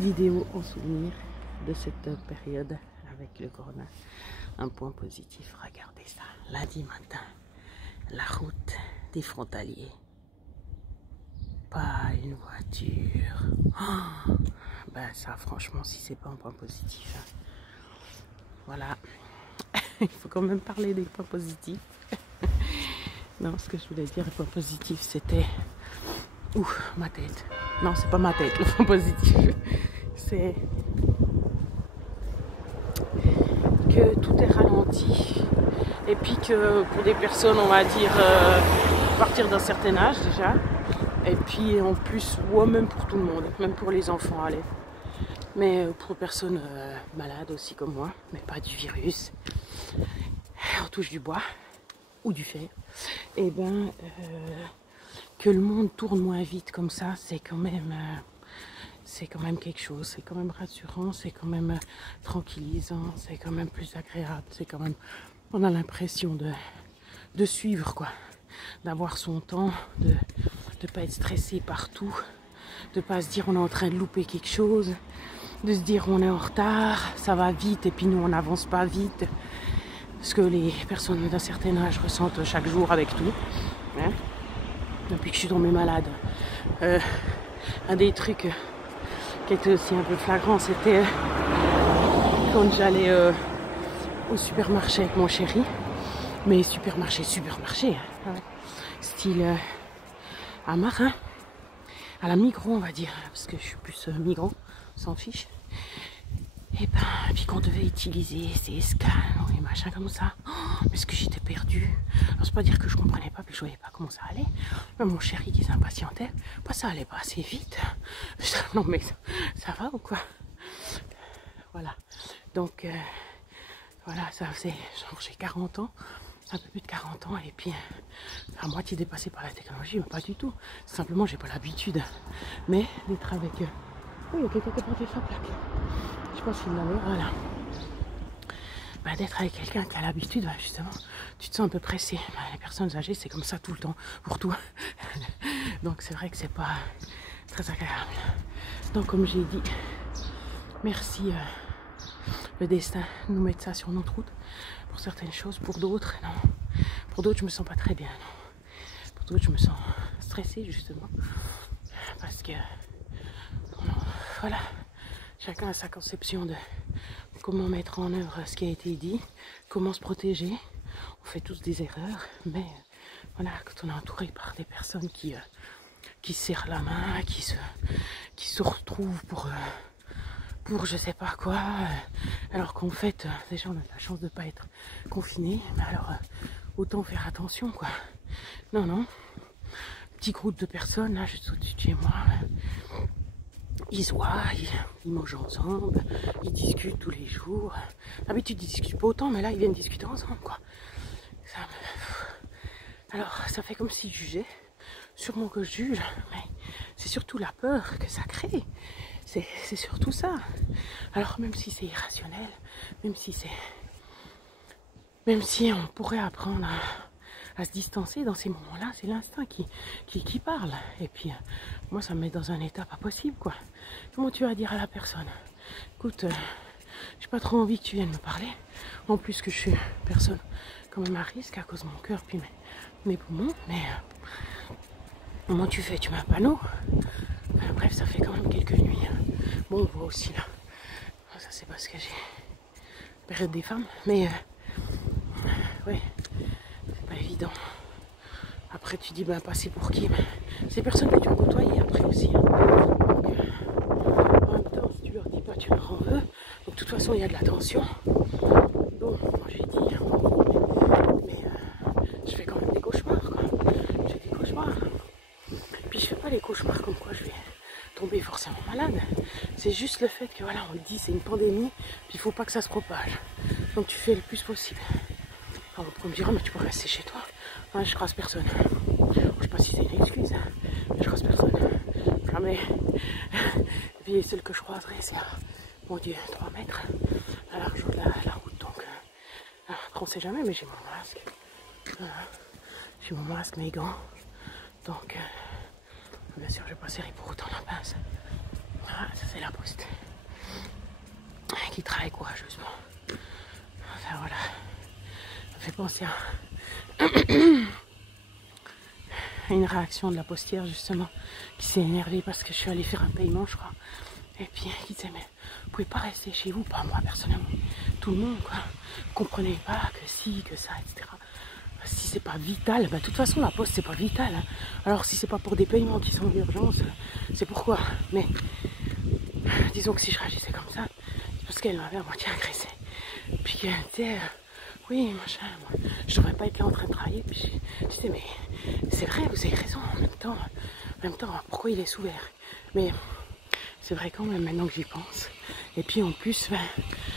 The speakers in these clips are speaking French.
Vidéo en souvenir de cette période avec le corona. Un point positif, regardez ça. Lundi matin, la route des frontaliers. Pas une voiture. Oh, ben ça, franchement, si c'est pas un point positif. Hein. Voilà. Il faut quand même parler des points positifs. Non, ce que je voulais dire, le point positif, c'était... Ouh, ma tête. Non, c'est pas ma tête, le point positif. C'est que tout est ralenti. Et puis que pour des personnes, on va dire, à partir d'un certain âge déjà. Et puis en plus, ou même pour tout le monde, même pour les enfants, allez. Mais pour personnes malades aussi comme moi, mais pas du virus. On touche du bois ou du fer. Et ben, que le monde tourne moins vite comme ça, c'est quand même quelque chose. C'est quand même rassurant, c'est quand même tranquillisant, c'est quand même plus agréable. C'est quand même, on a l'impression de suivre quoi, d'avoir son temps, de pas être stressé partout, de pas se dire on est en train de louper quelque chose, de se dire on est en retard, ça va vite et puis nous on n'avance pas vite. Ce que les personnes d'un certain âge ressentent chaque jour avec tout. Hein. Depuis que je suis tombée malade, un des trucs qui était aussi un peu flagrant, c'était quand j'allais au supermarché avec mon chéri. Mais supermarché, hein, style à Marin, à la Migros on va dire, parce que je suis plus Migros, s'en fiche. Et ben, puis qu'on devait utiliser ces scans et machins comme ça. Oh, mais ce que j'étais perdue. Alors c'est pas dire que je comprenais pas, puis je voyais pas comment ça allait. Même mon chéri qui s'impatientait, bah ça allait pas assez vite. Non mais ça va ou quoi? Voilà. Donc voilà, ça faisait genre j'ai 40 ans, un peu plus de 40 ans, et puis à moitié dépassé par la technologie, mais pas du tout. Simplement j'ai pas l'habitude. Mais d'être avec eux. Oh, il y a quelqu'un qui a porté sa plaque. Je pense qu'il l'avait, voilà. Bah, d'être avec quelqu'un qui a l'habitude, bah, justement, tu te sens un peu pressé. Bah, les personnes âgées, c'est comme ça tout le temps, pour tout. Donc c'est vrai que c'est pas très agréable. Donc comme j'ai dit, merci le destin de nous mettre ça sur notre route. Pour certaines choses, pour d'autres, non. Pour d'autres, je me sens pas très bien, non. Pour d'autres, je me sens stressée, justement. Parce que, voilà. Chacun a sa conception de comment mettre en œuvre ce qui a été dit, comment se protéger. On fait tous des erreurs, mais voilà, quand on est entouré par des personnes qui se serrent la main, qui se retrouvent pour je sais pas quoi, alors qu'en fait, déjà on a la chance de ne pas être confiné, mais alors autant faire attention quoi. Non, non, petit groupe de personnes, là juste au-dessus de chez moi. Ils se voient, ils mangent ensemble, ils discutent tous les jours. D'habitude, ils discutent pas autant, mais là, ils viennent discuter ensemble, quoi. Alors, ça fait comme s'ils jugeaient. Sûrement que je juge, mais c'est surtout la peur que ça crée. C'est surtout ça. Alors, même si c'est irrationnel, même si on pourrait apprendre à se distancer dans ces moments-là, c'est l'instinct qui parle. Et puis, moi, ça me met dans un état pas possible, quoi. Comment tu vas dire à la personne, écoute, j'ai pas trop envie que tu viennes me parler. En plus que je suis personne quand même à risque à cause de mon cœur, puis mes poumons. Mais comment tu fais? Tu mets un panneau? Enfin, bref, ça fait quand même quelques nuits. Bon, on voit aussi là. Ça, c'est parce que j'ai période des femmes. Mais, ouais. Pas évident. Après tu dis ben passer pour qui? Ben, ces personnes que tu as côtoyées après aussi. Hein. Donc, en même temps, si tu leur dis pas, tu leur en veux. Donc de toute façon il y a de la tension. Bon, moi j'ai dit, mais je fais quand même des cauchemars quoi. J'ai des cauchemars. Puis je fais pas les cauchemars comme quoi je vais tomber forcément malade. C'est juste le fait que voilà, on le dit, c'est une pandémie, puis il faut pas que ça se propage. Donc tu fais le plus possible. Alors, on pourrait me dire, oh, mais tu peux rester chez toi. Ouais, je croise personne. Je sais pas si c'est une excuse, hein, mais je croise personne. Jamais. Et puis, celle que je croiserai, c'est, mon Dieu, 3 mètres à large de la route. Donc, après, on sait jamais, mais j'ai mon masque. J'ai mon masque, mes gants. Donc, bien sûr, je vais pas serrer pour autant la pince. Ah, ça c'est la poste. Qui travaille courageusement. Enfin voilà. Ça me fait penser à une réaction de la postière justement qui s'est énervée parce que je suis allée faire un paiement, je crois. Et puis qui disait mais vous pouvez pas rester chez vous, pas moi personnellement, tout le monde quoi. Vous comprenez pas que si, que ça, etc. Si c'est pas vital, bah de toute façon la poste c'est pas vital. Hein. Alors si c'est pas pour des paiements qui sont d'urgence, c'est pourquoi. Mais disons que si je réagissais comme ça, c'est parce qu'elle m'avait à moitié agressée. Puis qu'elle disait oui machin, moi, je devrais pas être là en train de travailler. Puis je disais mais c'est vrai, vous avez raison, en même temps, pourquoi il est ouvert? Mais c'est vrai quand même maintenant que j'y pense. Et puis en plus, ben,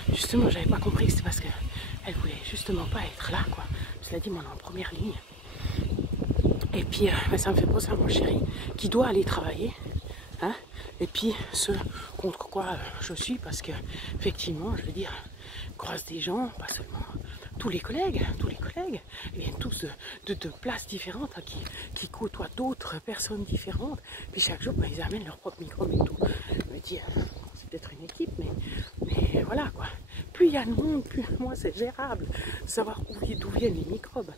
justement, j'avais pas compris que c'était parce qu'elle voulait justement pas être là, quoi. Cela dit, moi, en première ligne. Et puis, ben, ça me fait penser à mon chéri qui doit aller travailler. Hein, et puis, ce contre quoi je suis, parce que, effectivement, je veux dire, croise des gens, pas seulement tous les collègues, ils viennent tous de places différentes, hein, qui côtoient d'autres personnes différentes. Puis chaque jour, ben, ils amènent leur propre microbe et tout. Je me dis, c'est peut-être une équipe, mais voilà quoi. Plus il y a de monde, plus moi c'est gérable. Savoir d'où viennent les microbes.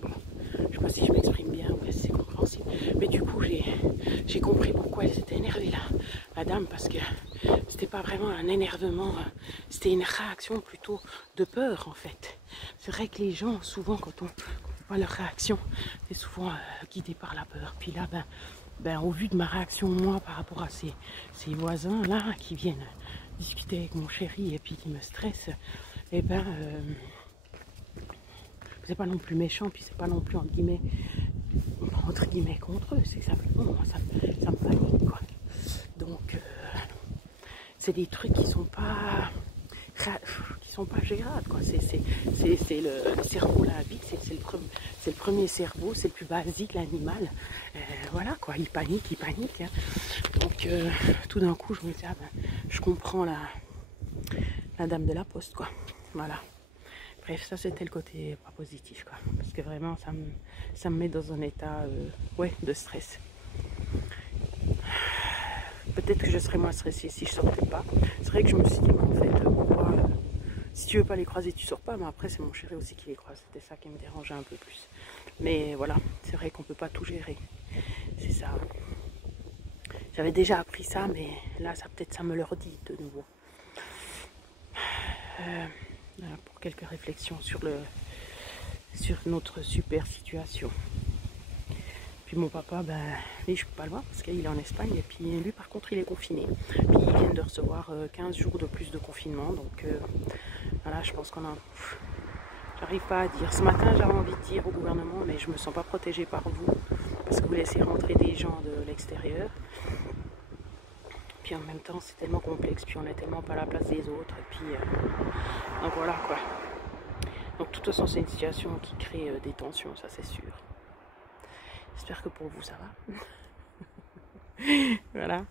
Bon, je sais pas si je m'exprime bien ou si c'est compréhensible. Mais du coup, j'ai compris pourquoi elle s'était énervée là, la dame, parce que c'était pas vraiment un énervement, c'était une réaction plutôt de peur en fait. C'est vrai que les gens, souvent quand on voit leur réaction, c'est souvent guidé par la peur. Puis là, ben, au vu de ma réaction moi par rapport à ces voisins là qui viennent discuter avec mon chéri et puis qui me stressent, et ben c'est pas non plus méchant, puis c'est pas non plus entre guillemets contre eux, c'est simplement moi ça me panique quoi. Donc c'est des trucs qui sont pas gérables quoi. C'est le cerveau limbique, c'est le premier cerveau, c'est le plus basique, l'animal. Voilà quoi, il panique hein. Donc tout d'un coup je me dis ah ben, je comprends la dame de la poste quoi. Voilà. Bref, ça c'était le côté pas positif quoi, parce que vraiment ça me met dans un état ouais, de stress. Peut-être que je serais moins stressée si je sortais pas. C'est vrai que je me suis dit, mais en fait, pourquoi, si tu veux pas les croiser, tu sors pas. Mais après, c'est mon chéri aussi qui les croise. C'était ça qui me dérangeait un peu plus. Mais voilà, c'est vrai qu'on peut pas tout gérer. C'est ça. J'avais déjà appris ça, mais là, peut-être ça me le redit de nouveau. Voilà pour quelques réflexions sur notre super situation. Puis mon papa, ben, lui, je ne peux pas le voir parce qu'il est en Espagne. Et puis lui, par contre, il est confiné. Puis il vient de recevoir 15 jours de plus de confinement. Donc voilà, je pense qu'on a... J'arrive pas à dire. Ce matin, j'avais envie de dire au gouvernement, mais je me sens pas protégée par vous. Parce que vous laissez rentrer des gens de l'extérieur. Puis en même temps, c'est tellement complexe. Puis on est tellement pas à la place des autres. Et puis, donc voilà quoi. Donc de toute façon, c'est une situation qui crée des tensions, ça c'est sûr. J'espère que pour vous ça va. Voilà.